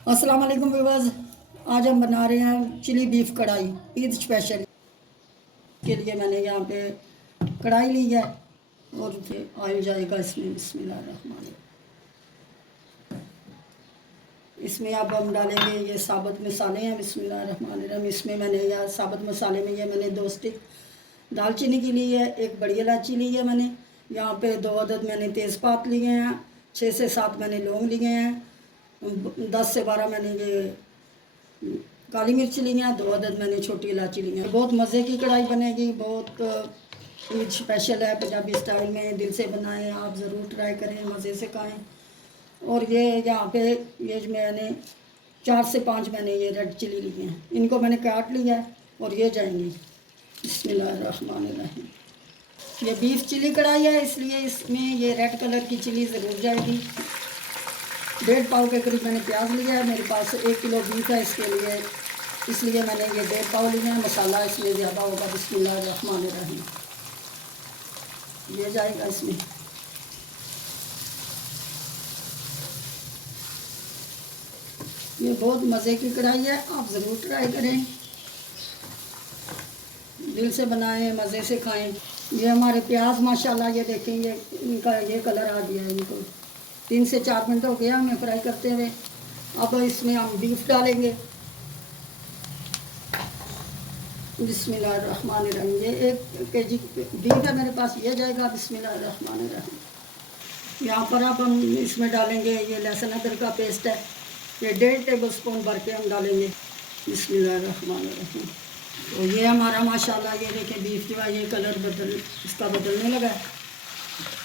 अस्सलाम वालेकुम व्यूअर्स। आज हम बना रहे हैं चिली बीफ कढ़ाई ईद स्पेशल के लिए। मैंने यहाँ पे कढ़ाई ली है और ऑयल जाएगा इसमें। बिस्मिल्लाहिर्रहमानिर्रहीम। इसमें अब हम डालेंगे ये साबुत मसाले हैं। बिस्मिल्लाहिर्रहमानिर्रहीम। इसमें मैंने यह साबुत मसाले में ये मैंने 2 स्टिक दालचीनी की ली है, 1 बड़ी इलायची ली है मैंने। यहाँ पे 2 अदद मैंने तेज़पात लिए हैं, 6 से 7 मैंने लौंग लिए हैं, 10 से 12 मैंने ये काली मिर्च ली हैं, 2 अदद मैंने छोटी इलायची ली हैं। बहुत मज़े की कढ़ाई बनेगी, बहुत ईद स्पेशल है, पंजाबी स्टाइल में। दिल से बनाएं, आप ज़रूर ट्राई करें, मज़े से खाएं। और ये यहाँ पे ये जो मैंने 4 से 5 मैंने ये रेड चिली ली हैं, इनको मैंने काट लिया है और ये जाएंगी। बिस्मिल्लाहिर्रहमानिर्रहीम। ये बीफ चिली कढ़ाई है, इसलिए इसमें ये रेड कलर की चिली ज़रूर जाएगी। 1.5 पाव के करीब मैंने प्याज लिया है। मेरे पास 1 किलो बीफ है, इसके लिए इसलिए मैंने ये 1.5 पाव लिया है। मसाला इसलिए ज़्यादा होगा। बिस्मिल्लाहिर्रहमानिर्रहीम। ये जाएगा इसमें। ये बहुत मज़े की कढ़ाई है, आप ज़रूर ट्राई करें, दिल से बनाएं, मज़े से खाएं। ये हमारे प्याज माशाल्लाह ये देखें, ये इनका ये कलर आ गया है। इनको 3 से 4 मिनट हो गया हमें फ्राई करते हुए। अब इसमें हम बीफ डालेंगे। बिस्मिल्लाहिर्रहमानिर्रहीम। ये 1 केजी बीफ है मेरे पास, ये जाएगा। बिस्मिल्लाहिर्रहमानिर्रहीम। यहाँ पर अब हम इसमें डालेंगे ये लहसुन अदरक का पेस्ट है, ये 1.5 टेबल स्पून भर के हम डालेंगे। बिस्मिल्लाहिर्रहमानिर्रहीम। तो ये हमारा माशाल्लाह ये देखें बीफ जो है ये कलर इसका बदलने लगा है।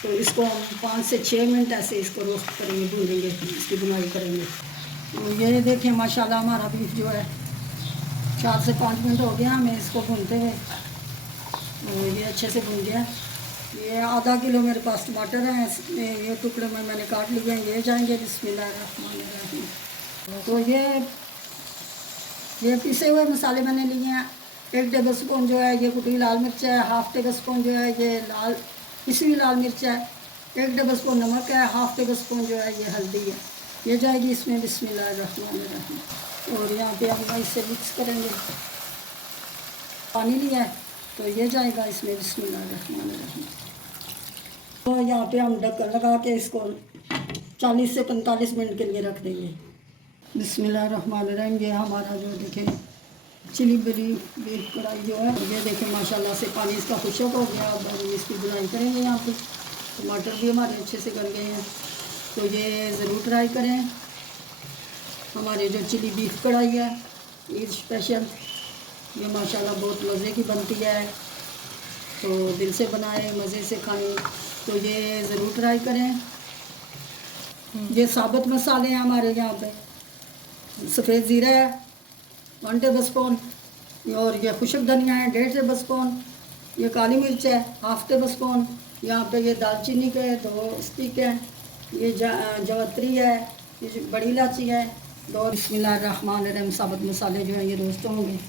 तो इसको हम 5 से 6 मिनट ऐसे इसको रोस्ट करेंगे, भूनेंगे, इसकी बुनाई करेंगे। तो ये देखें माशाल्लाह हमारा बीफ जो है 4 से 5 मिनट हो गया हमें इसको भूनते हुए। तो ये अच्छे से भून गया। ये आधा किलो मेरे पास टमाटर हैं, ये टुकड़े में मैंने काट लिए हैं, ये जाएंगे। बिस्मिल्लाहिर्रहमानिर्रहीम। तो ये पिसे हुए मसाले मैंने लिए हैं। 1 टेबल स्पून जो है ये कुटी लाल मिर्च है, 1/2 टेबल स्पून जो है ये पिसी हुई लाल मिर्च है, 1 टेबल स्पून नमक है, 1/2 टेबल स्पून जो है ये हल्दी है, ये जाएगी इसमें। बिस्मिल्लाहिर्रहमानिर्रहीम। और यहाँ पे हम इससे मिक्स करेंगे। पानी लिया है तो ये जाएगा इसमें। बिस्मिल्लाहिर्रहमानिर्रहीम। तो यहाँ पे हम ढक्कन लगा के इसको 40 से 45 मिनट के लिए रख देंगे। बिस्मिल्लाहिर्रहमानिर्रहीम। ये हमारा जो देखें चिली बीफ कढ़ाई जो है ये देखें माशाल्लाह से पानी इसका खुशक हो गया। अब हम इसकी बुनाई करेंगे। यहाँ पे टमाटर भी हमारे अच्छे से गल गए हैं, तो ये ज़रूर ट्राई करें। हमारी जो चिली बीफ कढ़ाई है ईद स्पेशल, ये माशाल्लाह बहुत मज़े की बनती है। तो दिल से बनाएं, मज़े से खाएं, तो ये ज़रूर ट्राई करें। ये साबुत मसाले हैं हमारे यहाँ पे। सफ़ेद ज़ीरा है 1 टेबल स्पून, और ये खुशक धनिया है 1.5 टेबल स्पून, ये काली मिर्च है 1/2 टेबल स्पून, यहाँ पे ये दालचीनी के 2 स्टिक हैं, ये जवत्री है, ये बड़ी इलायची है 2। बिस्मिल्लाहिर्रहमानिर्रहीम। साबुत मसाले जो हैं ये रोस्ट होंगे।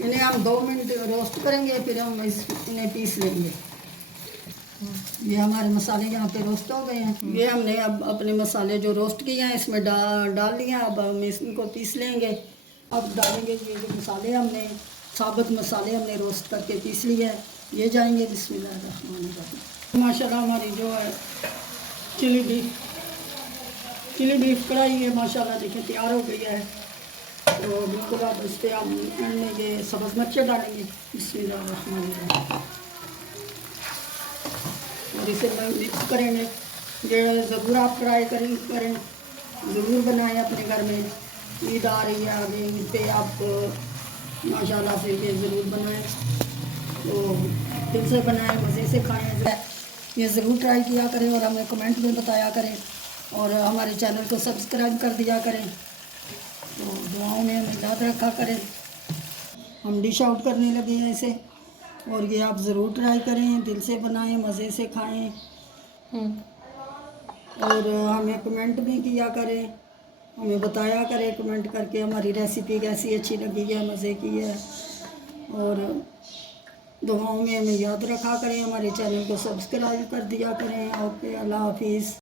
इन्हें हम 2 मिनट रोस्ट करेंगे, फिर हम इन्हें पीस लेंगे। ये हमारे मसाले यहाँ पे रोस्ट हो गए हैं। ये हमने अब अपने मसाले जो रोस्ट किए हैं इसमें डाल लिया। अब हम इसको पीस लेंगे। अब डालेंगे ये जो मसाले हमने साबुत मसाले हमने रोस्ट करके पीस लिए हैं, ये जाएंगे। बिस्मिल्लाहिर्रहमानिर्रहीम। माशाल्लाह हमारी जो है चिली बीफ कढ़ाई है माशाल्लाह देखिए तैयार हो गई है। तो बिल्कुल अब इस पर हम एंड में ये सब्ज़ मिर्च डालेंगे। बिस्मिल्लाहिर्रहमानिर्रहीम। और इसे मिक्स करेंगे। ये ज़रूर आप ट्राई करें, ज़रूर बनाएं अपने घर में। ईद आ रही है आगे, ईद पे आप माशाल्लाह से ये ज़रूर बनाएं। तो दिल से बनाएं, मज़े से खाएं। ये ज़रूर ट्राई किया करें और हमें कमेंट में बताया करें, और हमारे चैनल को सब्सक्राइब कर दिया करें। तो दुआओं में हमें याद रखा करें। हम डिश आउट करने लगे हैं इसे, और ये आप ज़रूर ट्राई करें, दिल से बनाएं, मज़े से खाएं। और हमें कमेंट भी किया करें, हमें बताया करें कमेंट करके हमारी रेसिपी कैसी अच्छी लगी है, मज़े की है। और दुआओं में हमें याद रखा करें, हमारे चैनल को सब्सक्राइब कर दिया करें। ओके, अल्लाह हाफिज़।